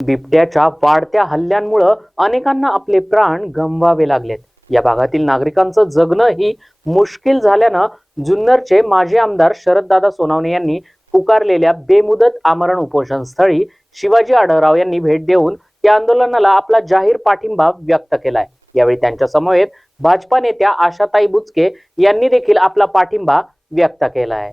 बिबट्याच्या वाढत्या हल्ल्यांमुळे अनेकांना आपले प्राण गमवावे लागलेत। या भागातील नागरिकांचं जगणं ही मुश्किल झाल्यानं जुन्नरचे माजी आमदार शरददादा सोनवणे यांनी पुकारलेल्या बेमुदत आमरण उपोषण स्थळी शिवाजी आढळराव यांनी भेट देऊन या आंदोलनाला आपला जाहीर पाठिंबा व्यक्त केलाय। यावेळी त्यांच्या समवेत भाजपा नेत्या आशाताई बुचके यांनी देखील आपला पाठिंबा व्यक्त केलाय।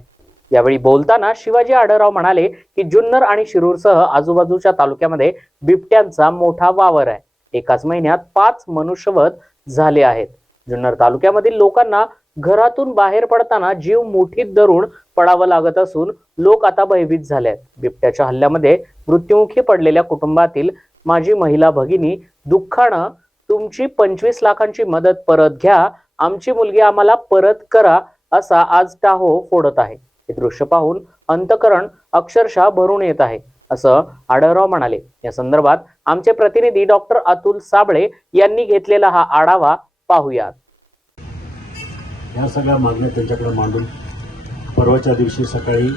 यावेळी बोलताना शिवाजी आढळराव म्हणाले की जुन्नर आणि शिरूरसह आजूबाजूच्या तालुक्यामध्ये बिबट्यांचा मोठा वावर आहे। एकाच महिन्यात 5 मनुष्यवध झाले आहेत। जुन्नर तालुक्यामधील लोकांना घरातून बाहेर पडताना जीव मुठीत धरून पडावं लागत असून लोक आता भयभीत झाले आहेत। बिबट्याच्या हल्ल्यामध्ये मृत्युमुखी पडलेल्या कुटुंबातील माझी महिला भगिनी दुःखानं तुमची 25 लाखांची मदत परत घ्या, आमची मुलगी आम्हाला परत करा असा आज टाहो फोडत आहे। हे दृश्य पाहून अंतकरण अक्षरशः भरून येत आहे असं आढळराव म्हणाले। या संदर्भात आमचे प्रतिनिधी डॉक्टर अतुल साबळे यांनी घेतलेला हा आढावा पाहूयात। या सगळ्या मागण्या त्यांच्याकडे मांडून परवाच्या दिवशी सकाळी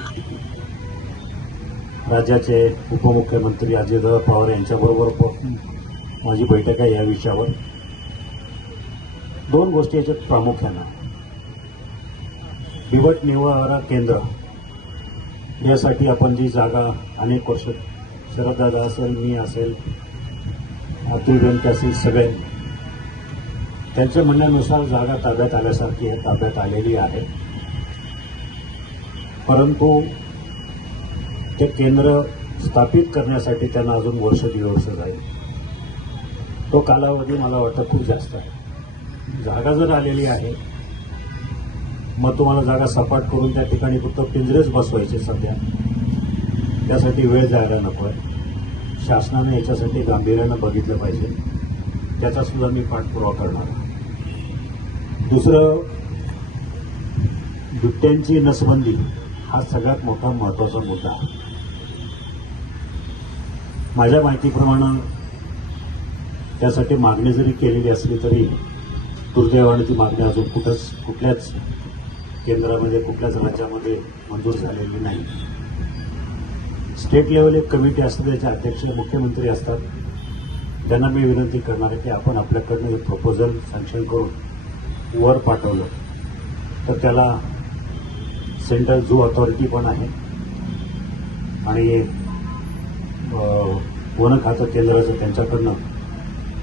राज्याचे उपमुख्यमंत्री अजितदादा पवार यांच्याबरोबर माझी बैठक आहे। या विषयावर 2 गोष्टी याच्यात प्रामुख्यानं बिबट निवारा केंद्र यासाठी आपण जी जागा अनेक वर्ष शरददादा असेल, मी असेल, अतुल बेनके असेल, सगळे त्यांच्या म्हणण्यानुसार जागा ताब्यात आल्यासारखी ताब्यात आलेली आहे। परंतु ते केंद्र स्थापित करण्यासाठी त्यांना अजून वर्ष 1.5 वर्ष जाईल। तो कालावधी मला वाटतं खूप जास्त आहे। जागा जर आलेली आहे मग तुम्हाला जागा सपाट करून त्या ठिकाणी फक्त पिंजरेच बसवायचे सध्या, त्यासाठी वेळ जायला नको आहे। शासनाने याच्यासाठी गांभीर्यानं बघितलं पाहिजे, त्याचा सुद्धा मी पाठपुरावा करणार। दुसरं, बिबट्यांची नसबंदी हा सगळ्यात मोठा महत्त्वाचा मुद्दा आहे। माझ्या माहितीप्रमाणे त्यासाठी मागणी जरी केलेली असली तरी दुर्दैवाने ती मागणी अजून कुठल्याच केंद्रामध्ये, कुठल्याच राज्यामध्ये मंजूर झालेली नाही। स्टेट लेवल एक कमिटी असते, त्याचे अध्यक्ष मुख्यमंत्री असतात। त्यांना मी विनंती करणार आहे की आपण आपल्याकडनं एक प्रपोजल सँक्शन करून वर पाठवलं तर त्याला सेंट्रल झू अथॉरिटी पण आहे आणि वन खातं केंद्राचं त्यांच्याकडनं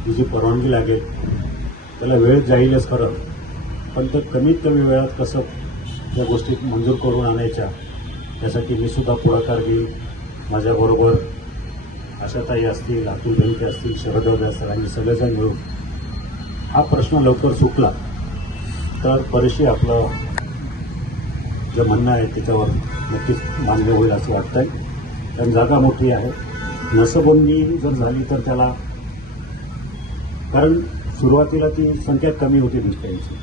जी परवानगी लागेल, त्याला वेळ जाईलच खरं, पण ते कमीत कमी वेळात कसं या गोष्टी मंजूर करून आणायच्या यासाठी मी सुद्धा पुढाकार घेईन। माझ्याबरोबर आशाताई असतील, अतुल बेनके असतील, शरददादा असतील, आणि सगळेजण मिळून हा प्रश्न लवकर सुटला तर बरेचसे आपलं जे म्हणणं आहे त्याच्यावर नक्कीच मान्य होईल असं वाटतंय। कारण जागा मोठी आहे। नसबंदी जर झाली तर त्याला, कारण सुरुवातीला ती संख्या कमी होती बिबट्यांची,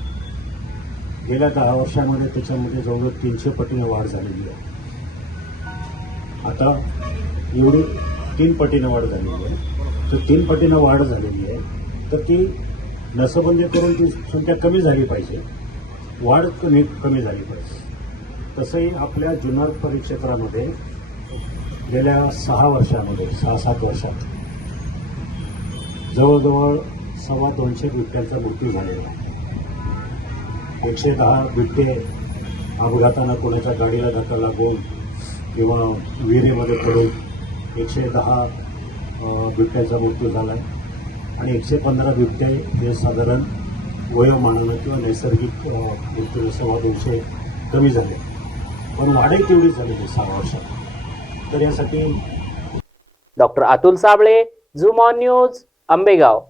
गेल्या 10 वर्षांमध्ये त्याच्यामध्ये जवळजवळ 300 पटीने वाढ झालेली आहे। आता एवढी 3 पटीने वाढ झालेली आहे। तर 3 पटीने वाढ झालेली आहे तर ती नसबंदी करून ती संख्या कमी झाली पाहिजे, वाढ कमी झाली पाहिजे। तसंही आपल्या जुन्नर परिक्षेत्रामध्ये गेल्या 6-7 वर्षात जवळजवळ 250 बिबट्यांचा मृत्यू झालेला आहे। 110 बिबटे अपघातानं कोणाच्या गाडीला धक्का लागून किंवा विहिरीमध्ये पडून 110 बिबट्यांचा मृत्यू झाला आहे आणि 115 बिबटे हे साधारण वयोमानानं किंवा नैसर्गिक मृत्यू 250 कमी झाले, पण वाढही तेवढीच झालेली 6 वर्षात। तर यासाठी doctor Atul Sable, zoom on news, Ambegaon.